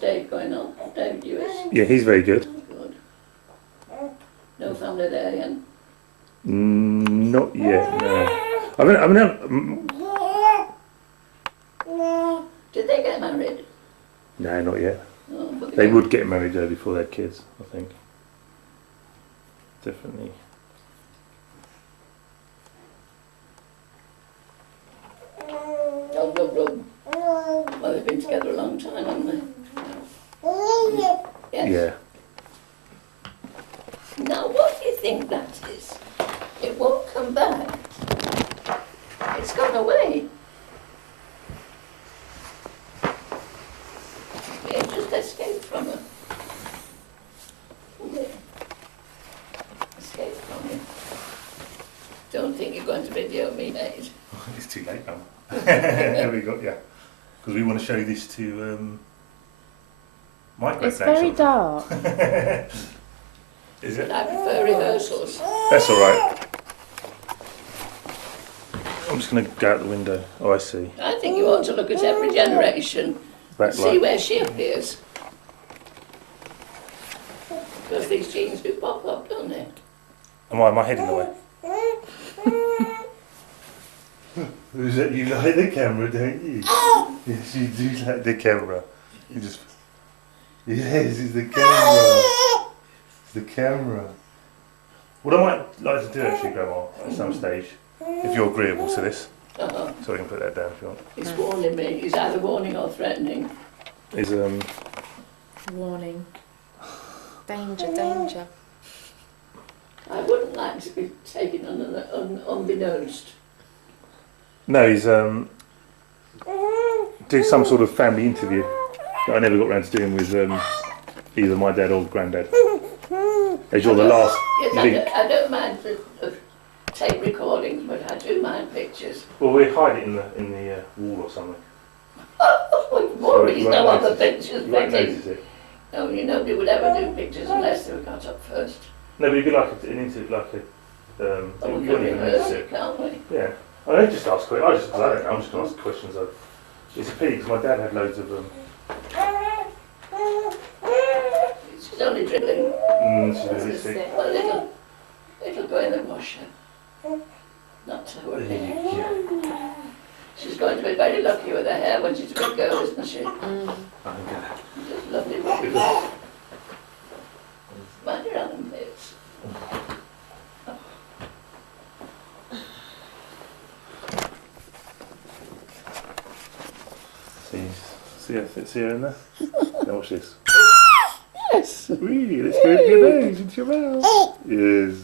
Dave going on? David Lewis? Yeah, he's very good. Good. No family there yet? Not yet, no. Did they get married? No, not yet. Oh, but They would get married though before they had kids, I think. Definitely. Well, they've been together a long time, haven't they? Yes. Yeah. Now, what do you think that is? It won't come back. It's gone away. It just escaped from her. Yeah. Escaped from you. Don't think you're going to video me, mate. It's too late now. There we go, yeah. Because we want to show this to my great It's very dark. Is it? I prefer rehearsals. That's alright. I'm just going to go out the window. Oh, I see. I think you ought to look at every generation and see Backlight. where she appears. Because these genes do pop up, don't they? Am I head in the way? Is that you like the camera, don't you? Yes, you do like the camera. You just... Yes, it's the camera. It's the camera. What I might like to do actually, Grandma, at some stage, if you're agreeable to this, Uh-huh. so we can put that down if you want, He's warning me. He's either warning or threatening. is Warning. Danger, danger. I wouldn't like to be taken unbeknownst. no, he's do some sort of family interview that I never got around to doing with either my dad or granddad. As you're the last Yes, link. I don't mind tape recordings, but I do mind pictures. Well, we hide it in the wall or something. Oh, worries, you no won't other notice it. pictures, You won't Betty. notice it. No, nobody would ever do pictures unless they were got up first. No, but it'd be like an interview, like a. Oh, we you can wouldn't even rehearse notice it, it. can't we? Yeah. I don't just ask questions. I don't know. I'm just going to ask questions. It's a pity because my dad had loads of She's only dribbling. she's a bit sick. Well, it'll go in the washer. Not to worry. Yeah. She's going to be very lucky with her hair when she's a big girl, isn't she? I think Just lovely. Mind your own bits. see how it fits here in there? Now watch this. Yes. Wee, let's go into your nose, into your mouth. Yes.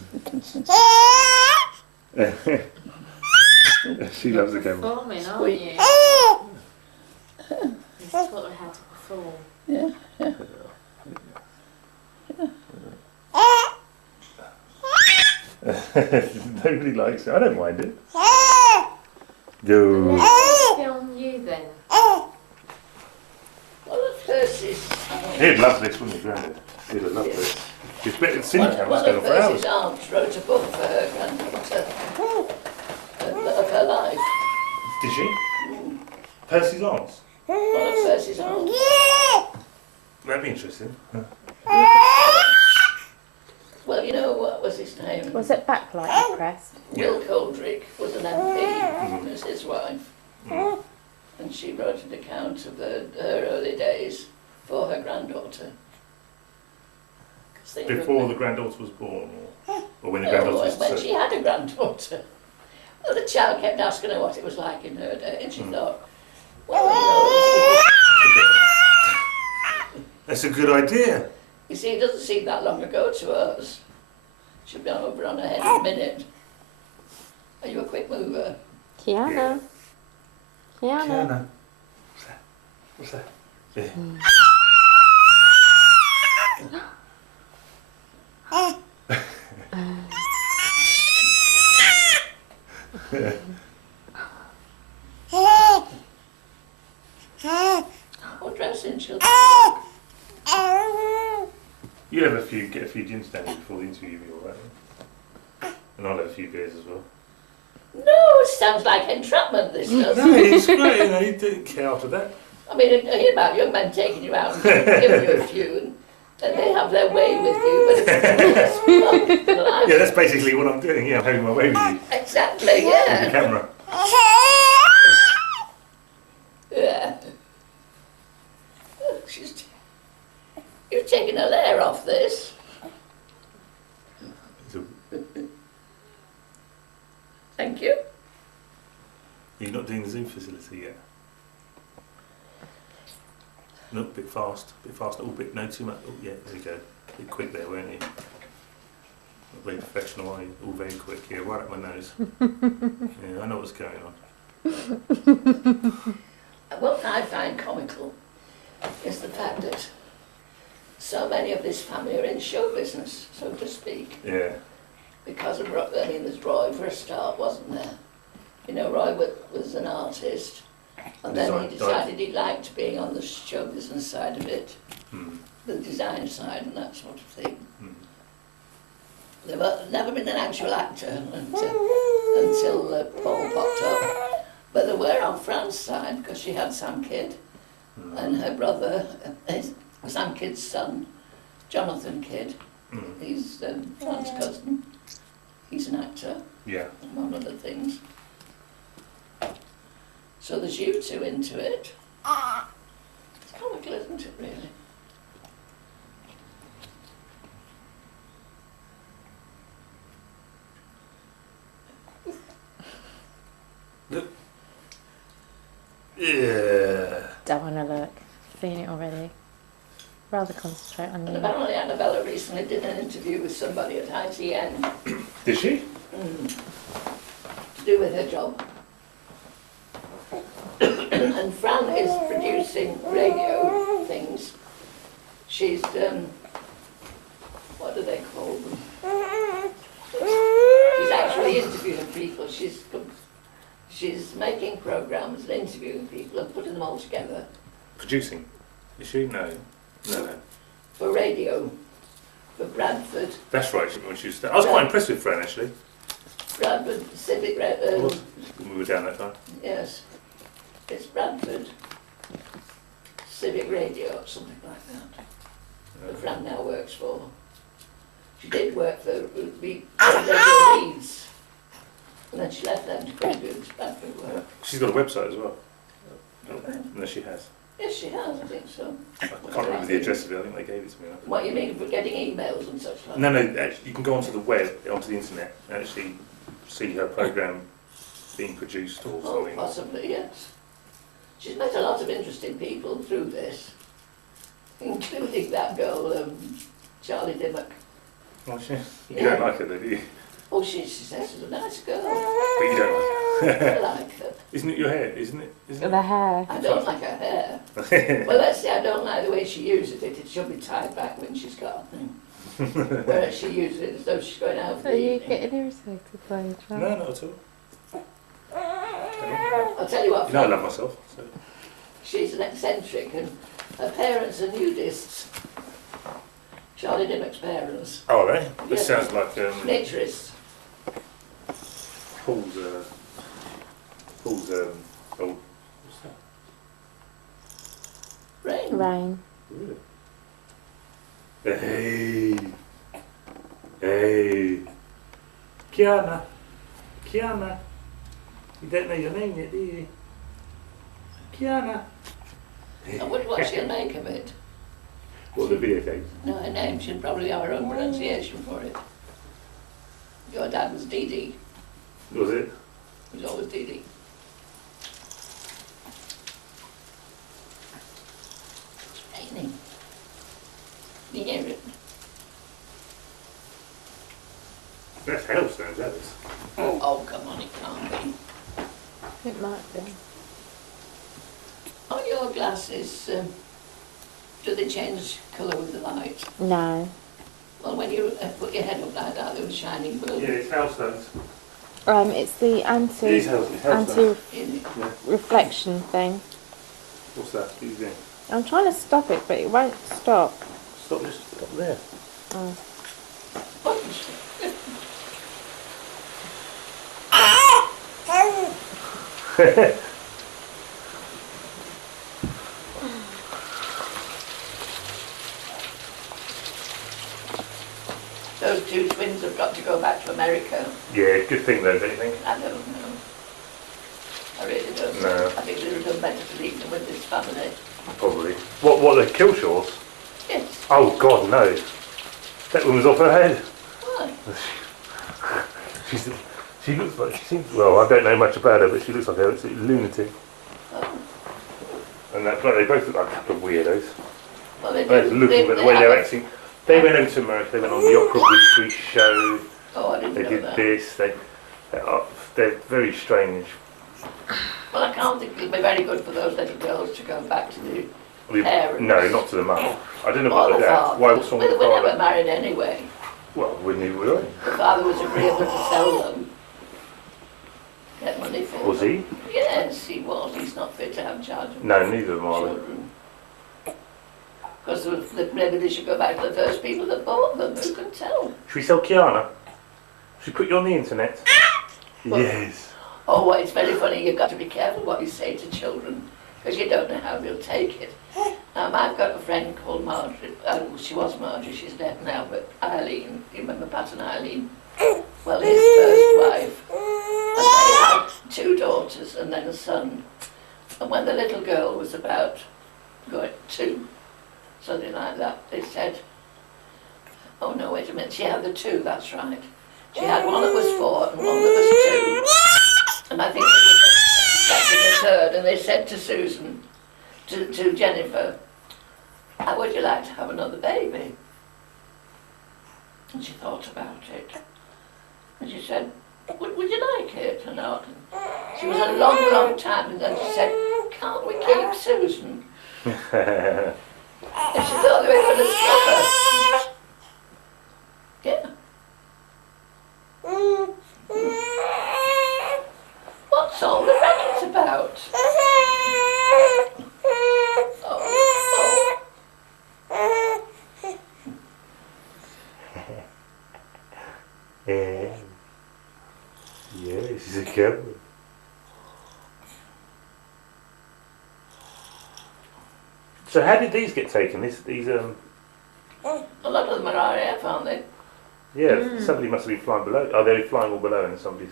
She loves the camera. Performing, aren't you? You've taught her how to perform. Yeah. Nobody likes it. I don't mind it. Go. Let's film you then. Well, at first He'd love this, wouldn't he, Granddad? He'd have loved this. It's better than cine cameras one going of on for hours. Percy's aunts wrote a book for her granddaughter of her life. Did she? Percy's aunts? One of Percy's aunts. That'd be interesting. Well, you know, what was his name? Was it backlight you pressed? Will Coldrick was an MP, was his wife. And she wrote an account of her early days for her granddaughter. Before the granddaughter was born, or when the granddaughter was when she had a granddaughter. Well, the child kept asking her what it was like in her day, and she thought, well, That's a good idea. you see, it doesn't seem that long ago to us. She'll be over on her head in a minute. Are you a quick mover? Kiana. Kiana. What's that? Yeah. What dressing she'll You'll have get a few gin standing before the interview, you'll be alright. And I'll have a few beers as well. No, it sounds like entrapment, this does. No, it's great, you don't care after that. I mean, I hear about young men taking you out and giving you a few, and they have their way with you, but it's not Yeah, that's basically what I'm doing. Yeah, I'm having my way with you. exactly, With the yeah. camera. Yeah. Oh, you've taken a layer off this. Thank you. You're not doing the Zoom facility yet. No, a bit fast. Oh, bit no too much. Oh, yeah, there you go. A bit quick there, weren't you? Not very professional, are you? All very quick. Yeah, right up my nose. Yeah, I know what's going on. What I find comical is the fact that so many of this family are in show business, so to speak. Yeah. Because of, I mean, there's Roy for a start, wasn't there? You know, Roy was an artist, and then he decided he liked being on the show business side of it, the design side and that sort of thing. They've never been an actual actor until Paul popped up. But they were on Fran's side because she had Sam Kidd, and her brother, Sam Kidd's son, Jonathan Kidd, he's Fran's cousin. He's an actor, Yeah. among other things. So there's you two into it. It's comical, isn't it, really? Yeah. Don't want to look. Seen it already. Rather concentrate on And you. apparently Annabella recently did an interview with somebody at ITN Did she? to do with her job. And Fran is producing radio things. She's, what do they call them? She's actually interviewing people. She's making programs and interviewing people and putting them all together Producing? Is she? No. No. for radio, for Bradford. That's right. When she was, I was quite impressed with Fran actually. Bradford Civic I Radio. was. When we were down that time. Yes, it's Bradford Civic Radio or something like that. That Fran now works for. She did work for Radio Leeds, and then she left them to go do Bradford work. She's got a website as well. No, she has. Yes, she has, I think so. I can't remember the address of it. I think they gave it to me. What you mean for getting emails and such like? No, actually, you can go onto the web, onto the internet, and actually see her program being produced or Oh, something. possibly, yes. She's met a lot of interesting people through this, including that girl, Charlie Dimmock. Oh, you don't like her, though, do you? Oh, she says she's a nice girl. But you don't like her. I like her. Isn't it your hair? Isn't it? The hair. I don't like her hair. Well, let's say I don't like the way she uses it. It should be tied back when she's got a thing. Whereas she uses it as though she's going out for Are the you evening. getting irritated by each No, other? not at all. I'll tell you what, You know I love myself. So. she's an eccentric and her parents are nudists. Charlie Dimmock's parents. Oh, are they? This Yeah. sounds like Naturists. Paul's, oh, what's that? Rain. Rain. Really? Hey. Hey. Kiana. Kiana. You don't know your name yet, do you? Kiana. I wonder what she'll make of it. What, the video games? No, her name, she'll probably have her own pronunciation for it. Your dad was Dee Dee. Was it? He was always Dee Dee. It's raining. Can you hear it? That's hailstones, that is. Oh, come on, it can't be. It might be. On your glasses, do they change colour with the light? No. Well, when you put your head up like that, they were shining blue. Yeah, it's hailstones. It's the It's hailstones. anti-reflection thing. What's that? What are you doing? I'm trying to stop it, but it won't stop. Stop this. Stop there. Oh. two twins have got to go back to America. Yeah, good thing though, don't you think? I don't know. I really don't No. know. I think they would have done better to leave them with this family. Probably. What, the Killshaws? Yes. Oh God, no. That woman's off her head. Why? She looks like, she seems, well, I don't know much about her, but she looks like a lunatic. Oh. And that, they both look like a couple of weirdos. Well, they Both do. looking, but the way have they're a- acting. They went over to America, they went on the Opera Weekly show, Oh, I didn't they know did that. this, they're very strange. Well, I can't think it'd be very good for those little girls to go back to the parents. No, not to the mum. I don't know Or about the the dad. father. Why, what's wrong with the They were never father? married anyway. Well, wouldn't he, would I? The father was agreeable to sell them. Get money for Was them. he? Yes, he was. He's not fit to have charge of No, neither of them are they. children. Because maybe they should go back to the first people that bought them. Who can tell? Should we sell Kiana? Should we put you on the internet? Well- Yes. Oh, well, it's very funny. You've got to be careful what you say to children because you don't know how they'll take it. I've got a friend called Marjorie. She was Marjorie. She's dead now. But Eileen, you remember Pat and Eileen? Well, his first wife. And they had two daughters and then a son. And when the little girl was about going 2, something like that, they said, oh no, wait a minute, she had the 2, that's right. She had one that was 4 and one that was 2. And I think they were expecting a third, and they said to Susan, to Jennifer, how would you like to have another baby? And she thought about it. And she said, would you like it or not? And she was a long, long time, and then she said, can't we keep Susan? And she thought they were going to stop her. Yeah. What's all the racket about? Yeah, she's a camera. So how did these get taken? These A lot of them are RAF, aren't they? yeah, somebody must have been flying below. Oh, they were flying all below and somebody's.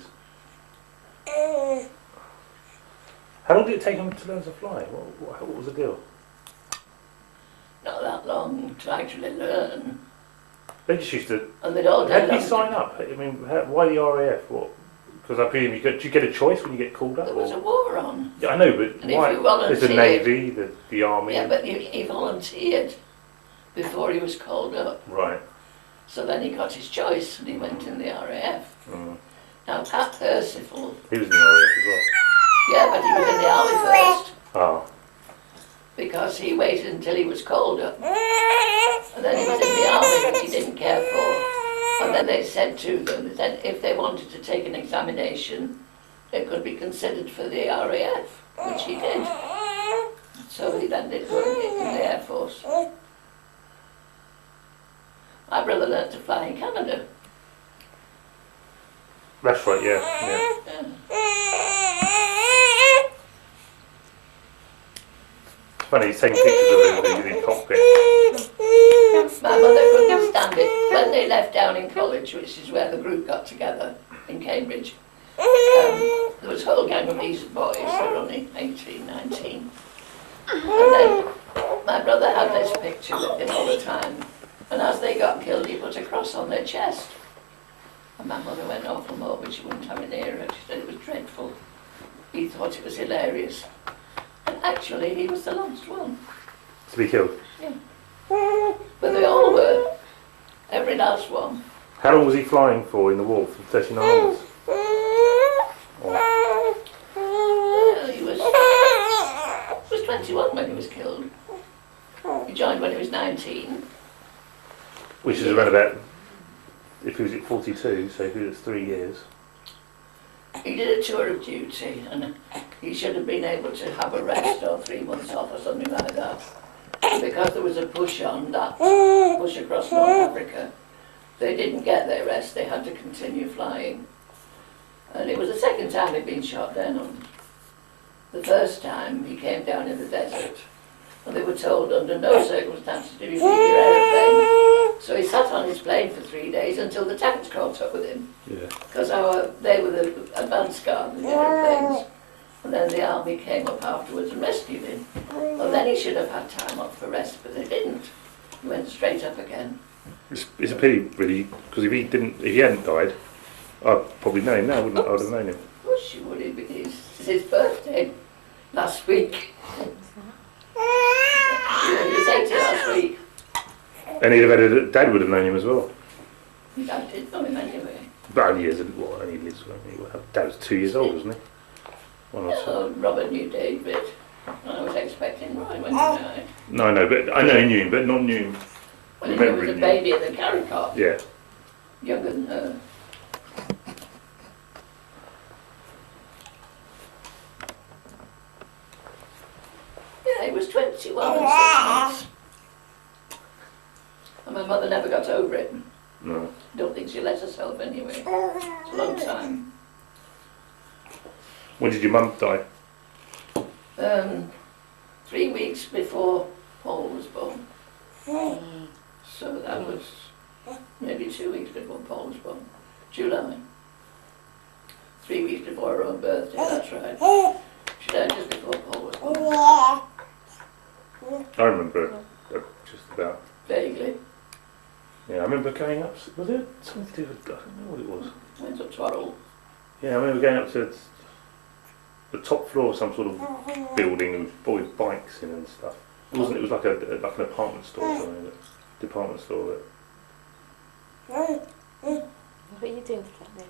How long did it take them to learn to fly? What was the deal? Not that long to actually learn. They just used to. And they'd all How done did you sign up? I mean, why the RAF? What? Because I presume do you get a choice when you get called up? There was or? a war on. Yeah, I know, but And if why? you There's the volunteered- Navy, the Army. Yeah, but he volunteered before he was called up. Right. So then he got his choice and he went in the RAF. Mm. Now Pat Percival, He was in the RAF as well. yeah, but he was in the army first Oh. because he waited until he was called up. And then he was in the army, which he didn't care for. And then they said to them that if they wanted to take an examination, they could be considered for the RAF, which he did. So he then did go in the Air Force. My brother learned to fly in Canada. That's right, yeah. It's funny, he's taking pictures of the cockpit. My mother couldn't stand it. When they left down in college, which is where the group got together in Cambridge, there was a whole gang of these boys, they were only 18, 19. And then my brother had this picture with him all the time. And as they got killed, he put a cross on their chest. And my mother went off and over, she wouldn't have it near her. She said it was dreadful. He thought it was hilarious. And actually, he was the last one. To be killed. Yeah. But they all were. Every last one. How long was he flying for in the war? From 39 onwards? Or- Well, he was 21 when he was killed. He joined when he was 19. Which is around about, if he was at 42, so if he was 3 years. He did a tour of duty and he should have been able to have a rest or 3 months off or something like that. And because there was a push on that, push across North Africa, they didn't get their rest, they had to continue flying. And it was the second time he'd been shot down. The first time he came down in the desert and they were told under no circumstances do you leave your aeroplane So he sat on his plane for 3 days until the tanks caught up with him. Yeah. Because they were the advance guard, the airplanes. And then the army came up afterwards and rescued him. Well, then he should have had time off for rest, but they didn't. He went straight up again. It's a pity, really, because if he hadn't died, I'd probably know him now, wouldn't I? I'd have known him. Of course you would, it's his birthday last week. He was 80 last week. And he'd have had Dad would have known him as well. His dad did know him anyway. But only years, well, only lives. Dad was 2 years old, wasn't he? One or two. Oh, Robert knew David. I was expecting Roy when he died. No, I know, but I know he knew him, but not knew him. When he was a baby in the carry cot. Yeah. Younger than her. Yeah, he was 21 and 6 months. And my mother never got over it. No. Don't think she let herself anyway. It's a long time. When did your mum die? 3 weeks before Paul was born. So that was maybe 2 weeks before Paul was born. July. 3 weeks before her own birthday, that's right. She died just before Paul was born. I remember just about. Vaguely. Yeah, I remember going up. Was it something to do with? I don't know what it was. Went up to our old. Yeah, I remember going up to the top floor of some sort of building with boys' bikes in and stuff. It wasn't. It was like an apartment store or something. Department store. What are you doing to get me?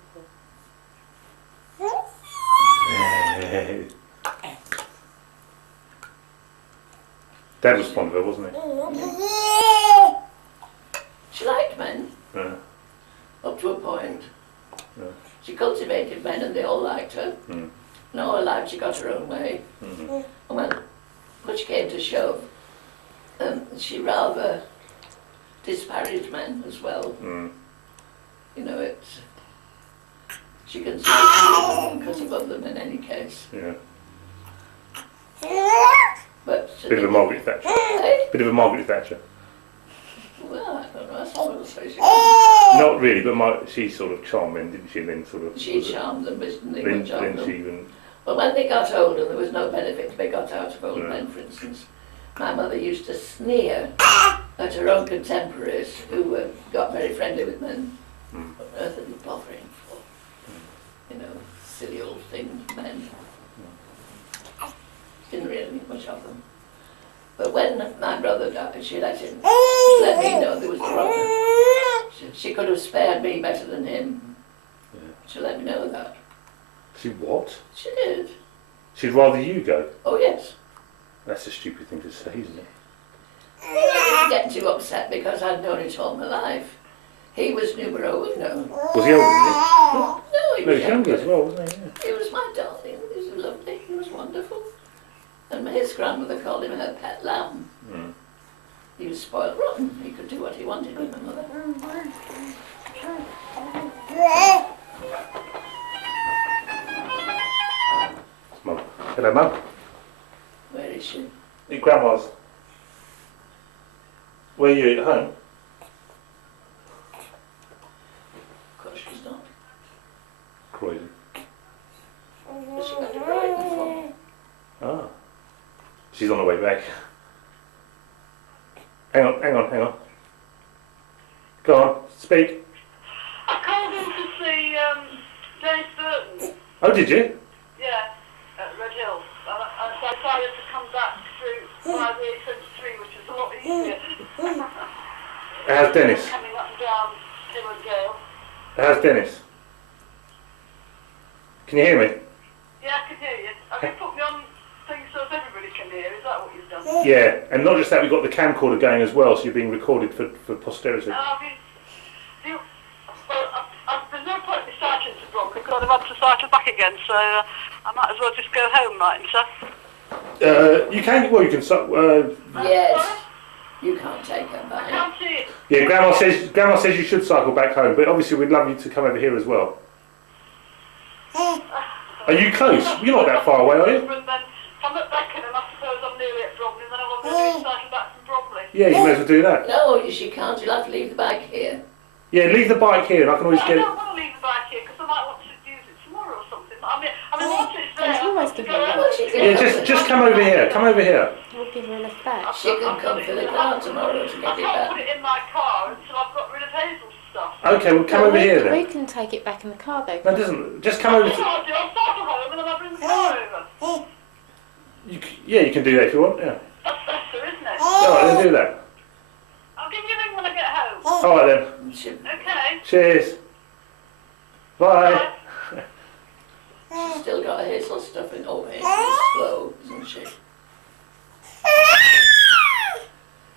Dad was fond of her, wasn't he? She liked men. Yeah. Up to a point. Yeah. She cultivated men and they all liked her. Mm. And all her life she got her own way. Mm-hmm. And when push came to shove, she rather disparaged men as well. Mm. You know, she considered women because above them in any case. Yeah. But Bit of a Margaret Thatcher. Hey? Bit of a Margaret Thatcher. Well, I don't know, that's all I'll say. Not really, but she sort of charmed men, didn't she? And then sort of. She charmed them, but they Then were charmed she them. even. But when they got older, there was no benefit to be got out of old No. men, for instance. My mother used to sneer at her own contemporaries who got very friendly with men. Mm. What on earth are you bothering for? You know, silly old things, men. Didn't really think much of them. But when my brother died, she let me know there was a problem. She could have spared me better than him. Yeah. She let me know that. She what? She did. She'd rather you go. Oh yes. That's a stupid thing to say, isn't it? I didn't get too upset because I'd known it all my life. He was numero uno. Was he older than you? No, he No, was he was younger as well, wasn't he? Yeah. He was my darling. He was lovely. He was wonderful. And his grandmother called him her pet lamb. Mm. He was spoiled rotten. He could do what he wanted with my mother. Mum. Hello, Mum. Where is she? Your grandma's. Where are you, at home? Of course she's not. Croydon. Has she got to Brighton for? Ah. She's on the way back. Hang on. Go on, speak. I called in to see Dennis Burton. Oh, did you? Yeah, at Red Hill. And I decided to come back through via the A23, which is a lot easier. How's Dennis? Coming up and down Hill and Gale. How's Dennis? Can you hear me? Yeah, I can hear you. Have you put me on things so that everybody can hear? Is that what you've done? Yeah, and not just that, we've got the camcorder going as well, so you're being recorded for posterity. There's no point in me cycling to Brom because I've had to cycle back again, so I might as well just go home, right, and stuff. You can, well, you can, Yes. You can't take her I back. can't see it. yeah, Grandma says you should cycle back home, but obviously we'd love you to come over here as well. Are you close? You're not that far away, are you? And then if I'm at Beckenham, I suppose I'm nearly at Bromley, and then I'll maybe cycle back from Bromley. Yeah, you may as well do that. No, she can't. You'll have to leave the bike here. Yeah, leave the bike here and I can always I get it. don't want to leave the bike here because I might want to use it tomorrow or something. I mean once it's there, Can you always I've got to give go her a out. Well, she Yeah, can just come over here. Come over here. We'll give her a lift back. She can come for the car tomorrow to I get it can't back. put it in my car until I've got rid of Hazel's stuff. Okay, well come over here We then. can take it back in the car though. No, it doesn't. Just come over. That's what I'll do. I'll start at home and then I'll bring the car over. Yeah, you can do that if you want. Yeah. That's better, isn't it? All right, then do that. I'll give you a ring when I get home. All right then. She, Okay. Cheers. Bye. she's still got Hazel stuff in. Oh, Hazel's slow, isn't she?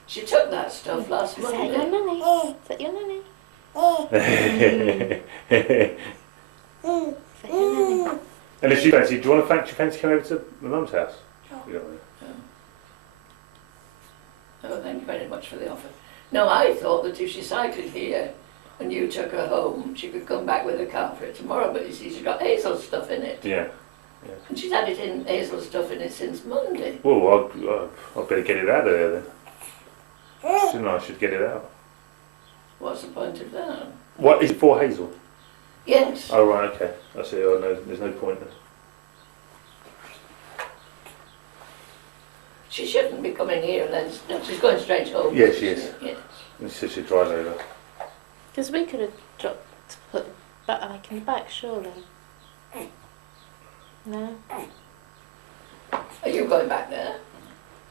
She took that stuff last Is that Monday. your nanny? Is that your nanny? Is that your nanny? And if you fancy, do you want to fancy coming over to my mum's house? Yeah. Oh, thank you very much for the offer. No, I thought that if she cycled here and you took her home, she could come back with a car for it tomorrow, but you see, she's got Hazel's stuff in it. Yeah. And she's had it in Hazel's stuff in it since Monday. Well, I'll better get it out of there then. Shouldn't I? Should get it out. What's the point of that? What is it for, Hazel? Yes. Oh right, okay. I see. Oh no, there's no point then. She shouldn't be coming here and then no, she's going straight home. Yeah, she is. Yes. And she said she'd drive over. Because we could have dropped to put that like in the back, surely. No. Are you going back there?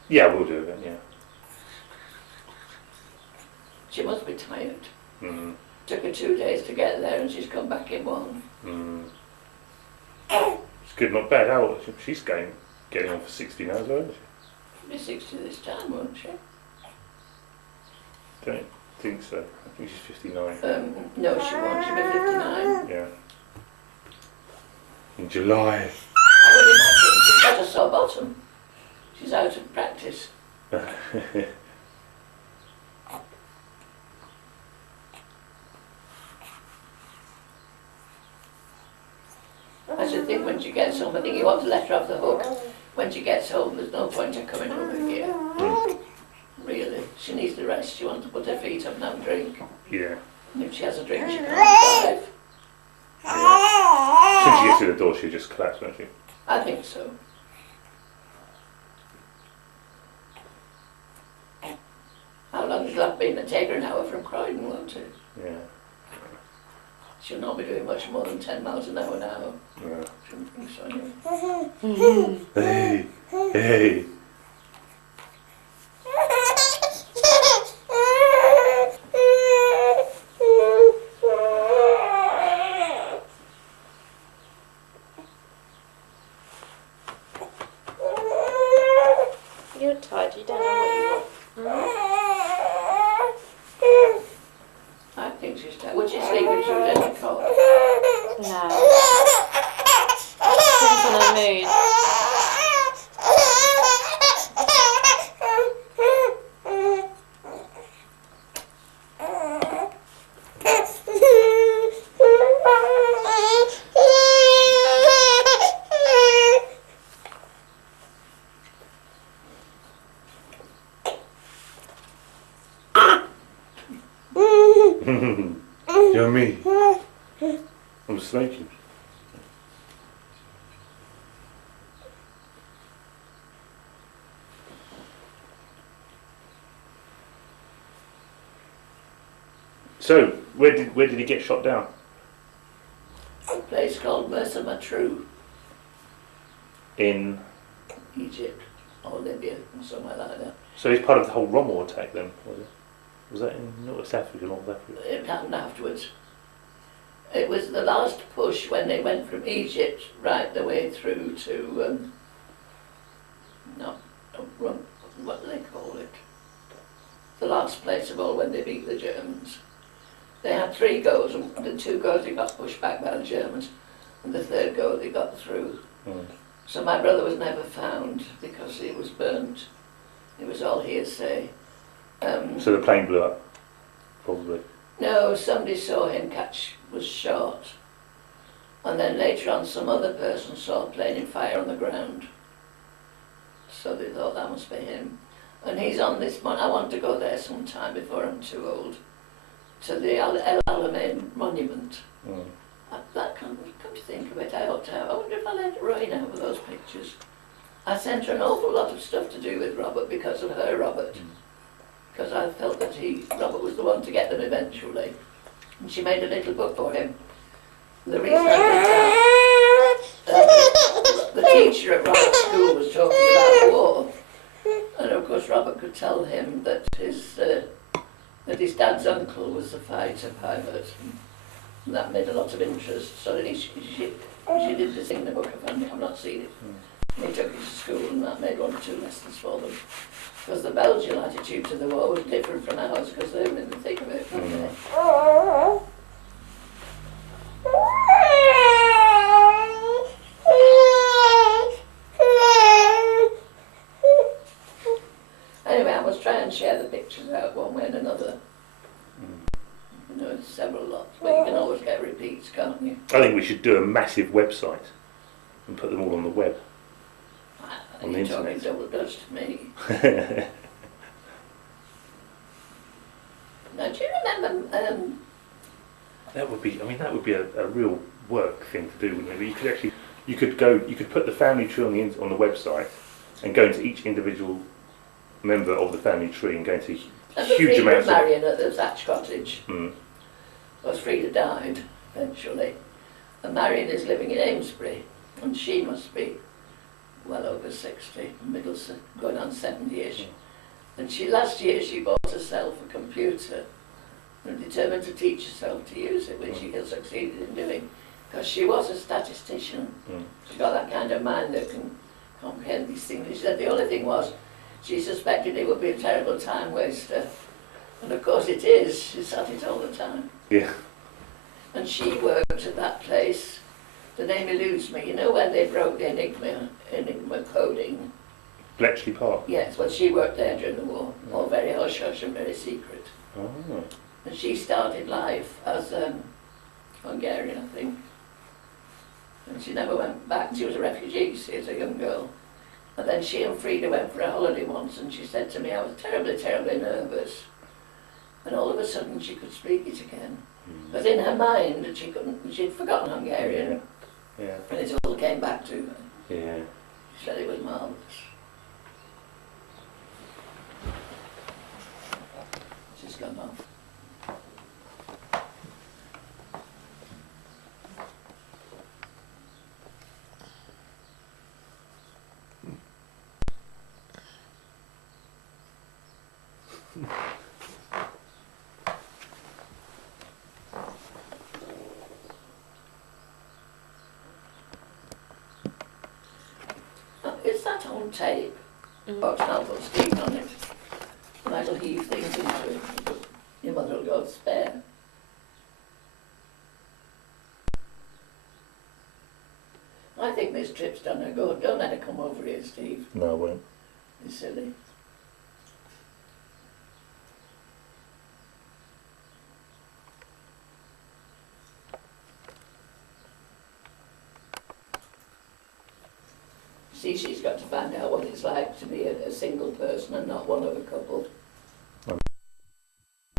Yeah, we'll do it then. Yeah. She must be tired. Mm. Took her 2 days to get there and she's come back in one. Mm. It's good, not bad. How old? She's getting on for 60 now as well, isn't she? She'll be 60 this time, won't she? Don't think so. I think she's 59. No, she won't. She'll be 59. Yeah. In July. I would imagine she's got a sore bottom. She's out of practice. I should think when she gets home, I think you want to let her off the hook. When she gets home, there's no point in coming over here. Mm. Really. She needs the rest. She wants to put her feet up and have a drink. Yeah. And if she has a drink, she can't drive. As soon as she gets through the door, she'll just collapse, won't she? I think so. How long has that been? It'll take her an hour from Croydon, won't it? Yeah. She'll not be doing much more than 10 miles an hour now. Yeah. Shouldn't think so, anyway. Hey, hey. You're tired, you don't know what you want. I think she's tired. Would she sleep if she was in the car? No. Depends on her mood. Yummy. I'm smoking. So, where did he get shot down? A place called Mersa Matruh, In. Egypt, or Libya, or somewhere like that. So he's part of the whole Rommel attack then, was it? Was that in North Africa, North Africa? It happened afterwards. It was the last push when they went from Egypt right the way through to, what do they call it? The last place of all when they beat the Germans. They had 3 goes, and the 2 goes they got pushed back by the Germans, and the 3rd go they got through. Mm. So my brother was never found because he was burnt. It was all hearsay. So the plane blew up, probably. No, somebody saw him was shot. And then later on some other person saw a plane in fire on the ground. So they thought that must be him. And he's on this one. I want to go there sometime before I'm too old. To the El Alamein monument. That come to think of it, I ought to have. I wonder if I let Roy know with those pictures. I sent her an awful lot of stuff to do with Robert because of her, Robert. Because I felt that Robert was the one to get them eventually. And she made a little book for him. The reason I did that, the teacher at Robert's school was talking about war. And of course Robert could tell him that his dad's uncle was a fighter pilot. And that made a lot of interest. So she did this thing in the book. I've not seen it. And he took it to school and that made 1 or 2 lessons for them. Because the Belgian attitude to the war was different from ours because they were in the thick of it, weren't they? Anyway, I must try and share the pictures out one way and another. You know, it's several lots, but you can always get repeats, can't you? I think we should do a massive website and put them all on the web. On the You're talking internet. double dutch to me. Now, do you remember? That would be a real work thing to do, wouldn't it? You could put the family tree on the website and go into each individual member of the family tree and go into huge amounts of... Marion at the Thatch Cottage. Mm. Because Frida died eventually, and Marion is living in Amesbury, and she must be well over 60, going on 70ish. And last year she bought herself a computer and determined to teach herself to use it, which she has succeeded in doing, because she was a statistician. She's got that kind of mind that can comprehend these things. She said the only thing was she suspected it would be a terrible time waster, and of course it is. She's at it all the time. Yeah. And she worked at that place. The name eludes me. You know when they broke the Enigma coding? Bletchley Park. Yes, well she worked there during the war. All very hush-hush and very secret. Oh. And she started life as Hungarian, I think. And she never went back. She was a refugee, you see, as a young girl. And then she and Frida went for a holiday once, and she said to me, I was terribly, terribly nervous. And all of a sudden she could speak it again. But in her mind, she'd forgotten Hungarian. Yeah. And it all came back to her. Yeah. She said it was marvellous. She's gone off. Is that on tape? Box now put steam on it. And that'll heave things into it. Your mother will go spare. I think this trip's done her good. Don't let her come over here, Steve. No, I won't. You're silly. See, she's got to find out what it's like to be a single person and not one of a couple.